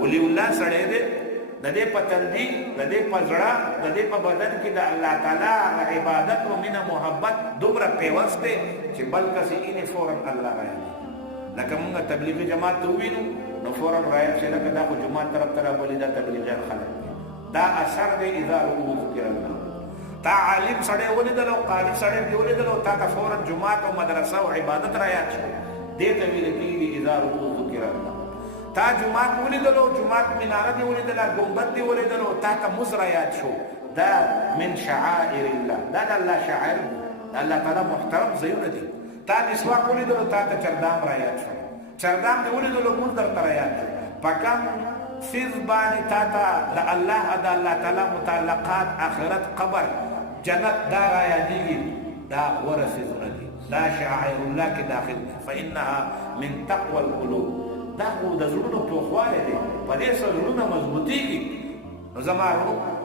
ولی الله سړی دی د دې په تندي د دې په زړه د دې په بدن کې د الله تعالی عبادت او مینه محبت دومره پیوست دی چې بل کسي انې فورا الله راځي لکه موږ تبلیغي جماعت ته وینو نو فورا راځي چې لکه دا خو جماعت طرف ته راولي دا تبلیغیان خلک دا اثر دی اذا رؤوا ذکر الله تا عالم سړی ولیدل او قاری سړی ولیدل او تا ته فورا جماعت او مدرسه او عبادت راځي دې ته ویل کېږي اذا رؤوا ذکر الله تا جماعت ولیدل او جماعت مناره دی ولیدل ګمبد دی ولیدل او تا ته مزرا یاد شو دا من شعائر الله دا د الله شعائر دا الله تعالی محترم زیونه دي تا مسواک ولیدل او تا ته چردام را یاد شو چردام دی ولیدل او مز در تر یاد شو پکم سیز باندې تا ته د الله ادا الله تعالی متعلقات اخرت قبر جنت دا را یادېږي دا ورسېزونه دي دا شعائر الله کې داخل دي فانها من تقوى القلوب دا خو د زړونو پوخوالی دی په دې سره زړونه مضبوطېږي نو زما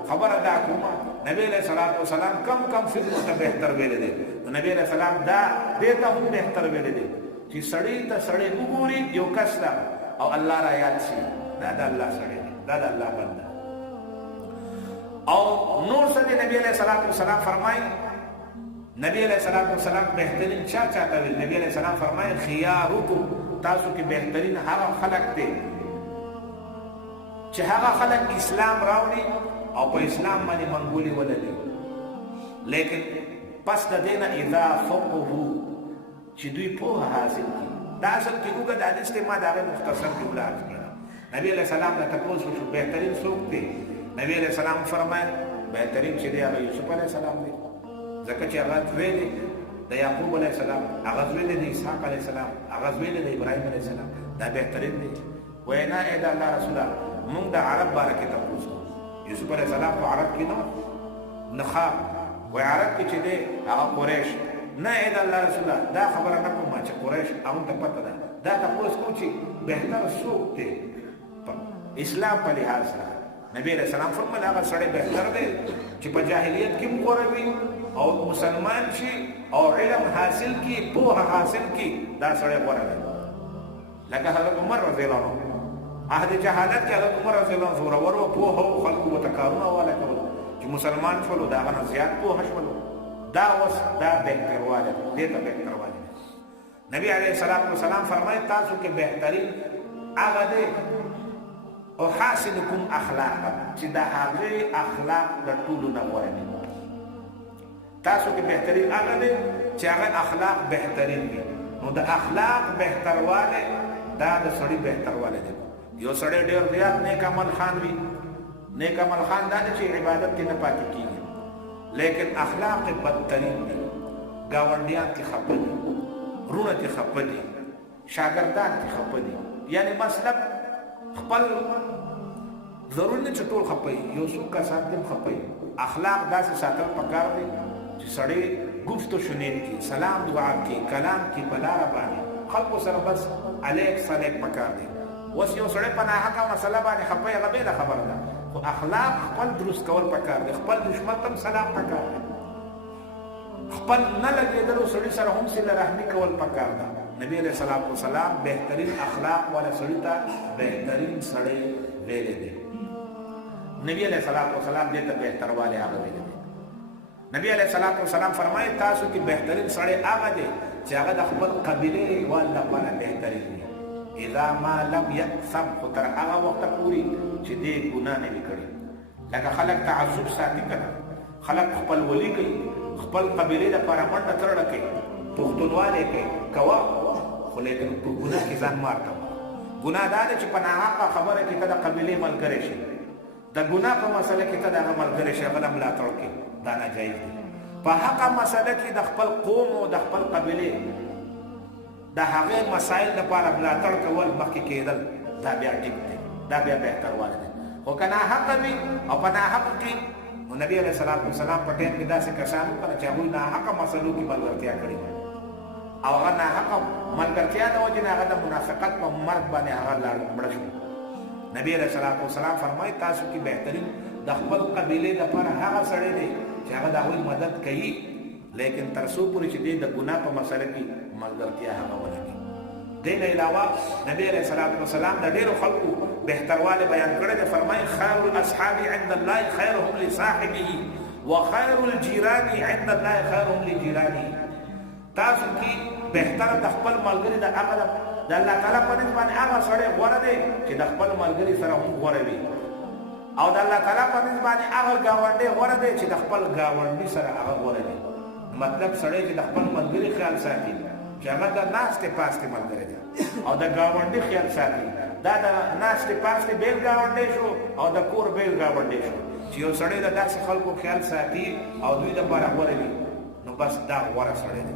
خبره دا کومه نبی علیه صلات وسلام کم فکرو ته بهتر ویلی دی نو نبی علیه سلام دا دې ته هم بهتر ویلی دی چې سړی ته سړی وګوري یو کس ده او الله را یاد شي دا د الله سړی دی دا د الله بنده او نور څه دی نبی علیه صلات وسلام فرمایي نبی علیہ الصلوۃ والسلام بهترین چا چاته ویل نبی علیہ السلام فرمایي خيارکم تاسو کې بهترین هغه خلق دي چې هغه خلق اسلام راوړي او په اسلام باندې منګولي ولدي لیکن پس د دینه اذا فقهوا چې دوی په حاصل کی دا اصل کې وګړه د حدیث ته ما دا مختصر کې ولات کړه نبی علیہ السلام ته تاسو شو بهترین څوک دي نبی علیہ السلام فرمایي بهترین چې دی هغه یوسف علیہ السلام دی ځکه چې هغه ویلي د یعقوب علیه السلام هغه ویلي د اسحاق علیه السلام هغه ویلي د ابراهیم علیه السلام دا بهترین دی وینا ای د الله رسوله موږ د عرب باره کې تپوس یوسف علیه السلام په عرب کې نو نخاب وی عرب کې چې دی هغه قریش نه ای د الله رسوله دا خبره نه کوم چې قریش هغه ته پته ده دا تپوس کوم چې بهتر څوک دی اسلام په لحاظ سره نبی علیه السلام فرمایي هغه سړی بهتر دی چې په جاهلیت کې مقربي او مسلمان شي او علم حاصل کی پوهه حاصل کی دا سړی غوره دی لکه حضرت عمر رضی الله عنه عهد جهالت کې حضرت عمر رضی الله عنه زورور او پوهه او خلق او تکارونه والا کول چې مسلمان شول دا غنه زیات پوهه شول دا اوس دا بهترواله دې ته بهترواله نبی علیه الصلاۃ والسلام فرمایي تاسو کې بهترین هغه دی او حاصلکم اخلاق چې دا هغه اخلاق د ټولو نه غوره دي تاسو کې بهترین هغه دی چې هغه اخلاق بهترین وي نو د اخلاق بهترواله دا د سړي بهترواله دی یو سړی ډېر زیات نیک عمل خان وي نیک عمل خان دا چې عبادت کې نه پاتې کیږي لیکن اخلاق بدترین دي گاونډیان کې خپه دي رونه کې خپه دي شاګردان کې خپه دي یعنی مطلب خپل ضروري نه چې ټول خپه یو څوک کسان دې خپه اخلاق داسې ساتل پکار دي چې سړی گفت و شنید کی سلام دعا کی کلام کی بلاره باندې خلق سره بس علیک صلیک پکار دي وس یو سړی په ناحقه مسله باندې خپه هغه بېله خبره ده خو اخلاق خپل درست کول پکار دي خپل دشمن ته سلام پکار دي خپل نه لګېدلو سړي سره هم صله رحمي کول پکار ده نبی علیہ الصلوۃ والسلام بهترین اخلاق والا سړي ته بهترین سړی ویلي دي نبی علیہ الصلوۃ والسلام دې ته بهتر والے هغه ویلي دي نبی علیہ الصلوۃ والسلام فرمایي تاسو کې بهترین سړی هغه دی چې هغه د خپل قبیله والله لپاره بهترین دی اذا ما لم يثم تر هغه وخت پورې چې دې ګناه نه وکړي لکه خلک تعصب ساتي کړه خلک خپل ولی کوي خپل قبیله لپاره منډه ترړه کوي پښتونواله کوي کوا خو لیکن په ګناه کې ځان مارته ګناه دا چې په ناحقه خبره کې د قبیله ملګری شي د ګناه په مسله کې ته د ملګری شي غلا ملاتړ کوي دا ناجایز دي په حق مسله کې د خپل قوم او د خپل قبیله د هغه مسائل لپاره ملاتړ کول مخکې کېدل دا بیا ټیک دی دا بیا بهتر واله دی خو که ناحق وي او په ناحق کې نو نبی علیہ الصلوۃ والسلام په ټیم کې داسې کسانو کړه چې هغوی ناحقه مسلو کې ملګرتیا کړې او هغه ناحقه ملګرتیا د وجې نه هغه د منافقت په مرګ باندې هغه مړه شو نبی علیہ الصلوۃ والسلام فرمایي تاسو کې بهترین د خپل قبیلې لپاره هغه سړی دی چې هغه د هغوی مدد کوي لیکن تر څو پورې چې دی د ګناه په مسله کې ملګرتیا هغه ونه کوي دین علاوه نبی علیہ الصلوۃ والسلام د ډیرو خلقو بهترواله بیان کړی دی. فرمایي خیر الاصحاب عند الله خیرهم لصاحبه وخیر الجيران عند الله خیرهم لجيرانه. تاسو کې بهتر د خپل ملګری د هغه د الله تعالی په نسبت باندې هغه سره غوړه دی چې د خپل ملګری سره هم غوړه وي، او د الله تعالی په نسبت باندې هغه گاونډي غوړه دی چې د خپل گاونډي سره هغه غوړه وي. مطلب سره چې د خپل ملګری خیال ساتي چې هغه د ناشته پاسته ملګری دی، او د گاونډي خیال ساتي دا د ناشته پاسته بیل گاونډي شو او د کور بیل گاونډي شو. چې یو سړی د داسې خلکو خیال ساتي او دوی د پاره غوړه وي، نو بس دا غوړه سړی دی.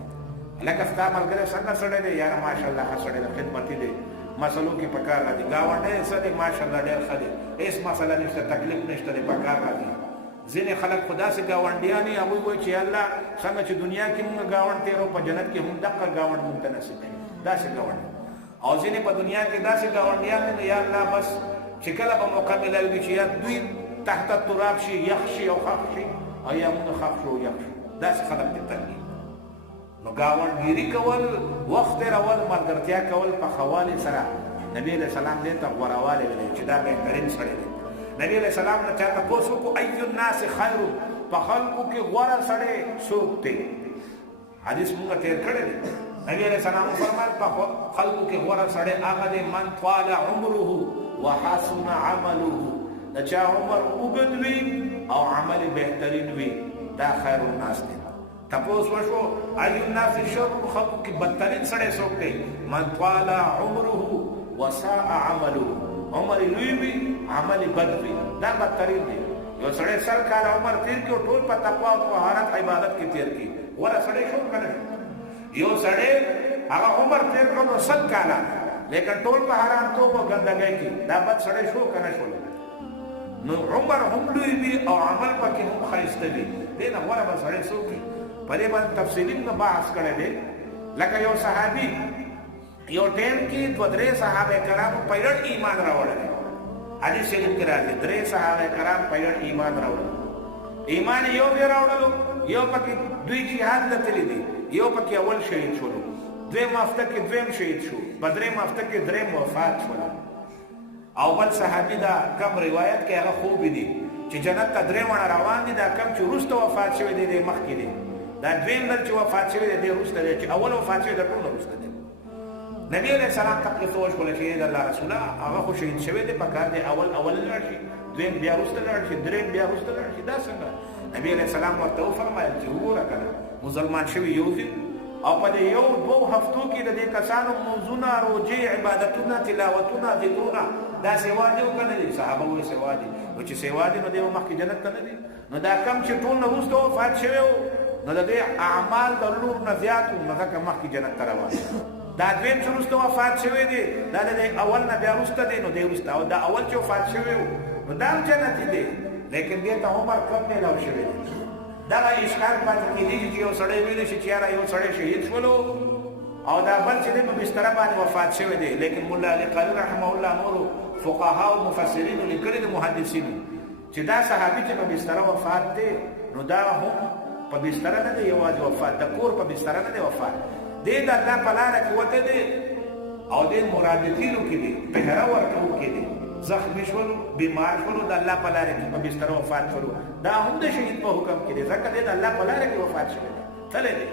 لکه ستا ملګری څنګه سړی دی یاره ماشاءالله ښه سړی دی، خدمتي دی، مسلو کې په کار راځي. ګاونډی څه دی ماشاءالله ډېر ښه دی، هېڅ مسله نشته، تکلیف نشته دی، په کار راځي. ځینې خلک خو داسې ګاونډیان دي هغوی وایي چې الله څنګه چې دنیا کې مونږ ګاونډ تېرو په جنت کې هم دقه ګاونډ مونږ ته نصیب شي، داسې ګاونډ. او ځینې په دنیا کې داسې ګاونډیان دي یا الله بس چې کله به موقع ملاوي چې یا دوی تحت التراب شي، یخ شي او خښ شي، او یا مونږ خښ شو او یخ شو، داسې خلک دي تل. نو ګاونډګیري کول، وخت تېرول، ملګرتیا کول په ښه سره نبی علیہ السلام دې ته غوره ویلی چې دا بهترین سړی دی. نبی علیہ السلام نه چا تپوس وکړو ای الناس خیر، په خلکو کې غوره سړی څوک دی؟ حدیث موږ تېر کړی دی. نبی علیہ السلام فرمایل په خلکو کې غوره سړی هغه دی من طال عمره وحسن عمله، د چا عمر اوږد وي او عمل بهترین وي، دا خیر الناس دی. تپوس وشو ای الناس شر، خلکو کې بدترین سړی څوک دی؟ من طال عمره وساء عمله، عمر لوی وي عمل بد وي، دا بدترین دی. یو سړی 100 کاله عمر تیر کړي او ټول په تقوا او طهارت عبادت کې تیر کړي، ولا سړی شو کنه؟ یو سړی هغه عمر تیر کړو 100 کاله لیکن ټول په حرام توب او ګندګۍ کې، دا بد سړی شو کنه شو؟ نو عمر هم لوی وي او عمل پکې هم ښایسته وي، دې نه غوره به سړی څوک وي؟ په دې باندې تفصیلي بحث کړی دی. لکه یو صحابي یو ټیم کې 2-3 صحابه کرامو په یو ایمان راوړل. حدیث شریف کې راځي 3 صحابه کرام په یو ایمان راوړل. ایمان یو دی راوړلو، یو پکې دوی جهاد لته دي، یو پکې اول شهید شول، دویم هفته کې دویم شهید شو، په دریم هفته کې دریم وفات شول. او بل صحابي دا کم روایت کې هغه خوب دي چې جنت ته درې مڼه روان دي، دا کم چې وروسته وفات شوی دی د مخکې دی، دا دویم دل چې وفات شوی دی د وروسته دی، چې اول وفات شوی د ټول وروسته دی. نبی علیہ السلام تقلید وشول چې د الله رسوله هغه خو شهید شوی دی، په کار دی اول لاړ شي، دویم بیا وروسته لاړ شي، دریم بیا وروسته لاړ شي، دا څنګه؟ نبی علیہ السلام ورته وفرمایل چې وګوره کنه مسلمان شوی یو دی، او په دې 1-2 هفتو کې د دې کسانو منځونه، روژې، عبادتونه، تلاوتونه، ذکرونه دا سیوا دي او کنه دي؟ صحابه وایي سیوا دي. نو چې سیوا دي نو دی مخکې جنت ته نه دي؟ نو دا کم چې ټول نه وروسته وفات شوی و نو د دې اعمال د لور نه زیات و، نو ځکه مخکې جنت ته روان دي. دا دویم چې وروسته وفات شوی دی دا د اول نه بیا وروسته دی، نو دی وروسته، او دا اول چې وفات شوی و نو دا هم جنتي دی، لیکن دې ته عمر کم میلاو شوی دی. دغه اشکال پاتې کېدی چې یو سړی ویلی شي چې یاره یو سړی شهید شولو او دا بل چې دی په بستره باندې وفات شوی دی، لیکن ملا علي قاري رحمه الله نورو فقها او مفسرینو لیکلي دي، محدثینو، چې دا صحابي چې په بستره وفات دی نو دا هم په بستره نه دی یوازې وفات، د کور په بستره نه دی وفات، دی د الله په لاره کې وته دی او دی مرابطینو کې دی، پهره ورکوو کې دی، زخمی شولو، بیمار شولو، د الله په لاره کې په بستره وفات شولو، دا هم د شهید په حکم کې دی، ځکه دی د الله په لاره کې وفات شوی دی. تللی دی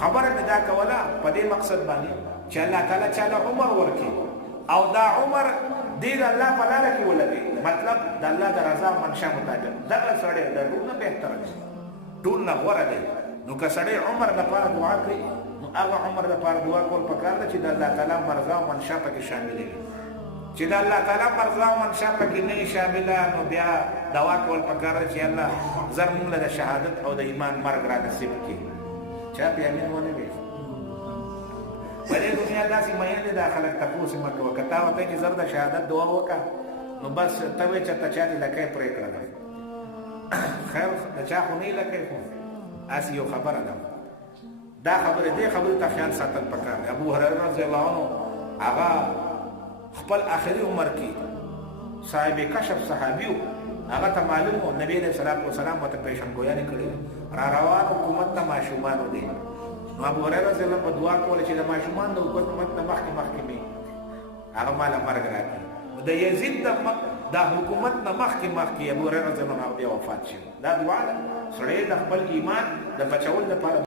خبره مې دا کوله په دې مقصد باندې چې الله تعالی چاله عمر ورکړي او دا عمر دی د الله په لاره کې ولګي، مطلب د الله د رضا منشا مطابق. دغه سړی د ټول نه بهتر دی، ټول نه غوره دی. نو که سړی عمر لپاره دعا کوي نو هغه عمر لپاره دعا کول پکار ده چې د الله تعالی مرضا او منشا پکې شامل وي. چې د الله تعالی مرضا او منشا پکې نه شامله نو بیا دعا کول پکار ده چې الله زر موږ له شهادت او د ایمان مرګ را نصیب کړي. چا په امین ونه وي په دې دنیا داسې مین دي دا خلک تپوس مه کوه، که تا ورته چې زر د شهادت دعا وکړه نو بس ته وایې چې ته چا دې لکۍ پرېکړه ده، خیر د چا خو نه یې لکۍ، خو هسې یو خبره ده. دا خبرې دې خبرې ته خیال ساتل پکار دی. ابو هريره رضی الله عنه هغه خپل آخري عمر کې صاحب کشف صحابي و، هغه ته معلوم و نبی علیه السلام ورته پیشنګویانې کړې را روان حکومت ته ماشومانو دی، ابو هريره رضی الله عنه په دعا کوله چې د ماشومان د حکومت نه مخکې می هغه مال مرګ راکړي د یزید د حکومت نه مخکې ابو هريره رضی الله عنه بیا وفات شو دا دعا سړی د خپل ایمان د بچول لپاره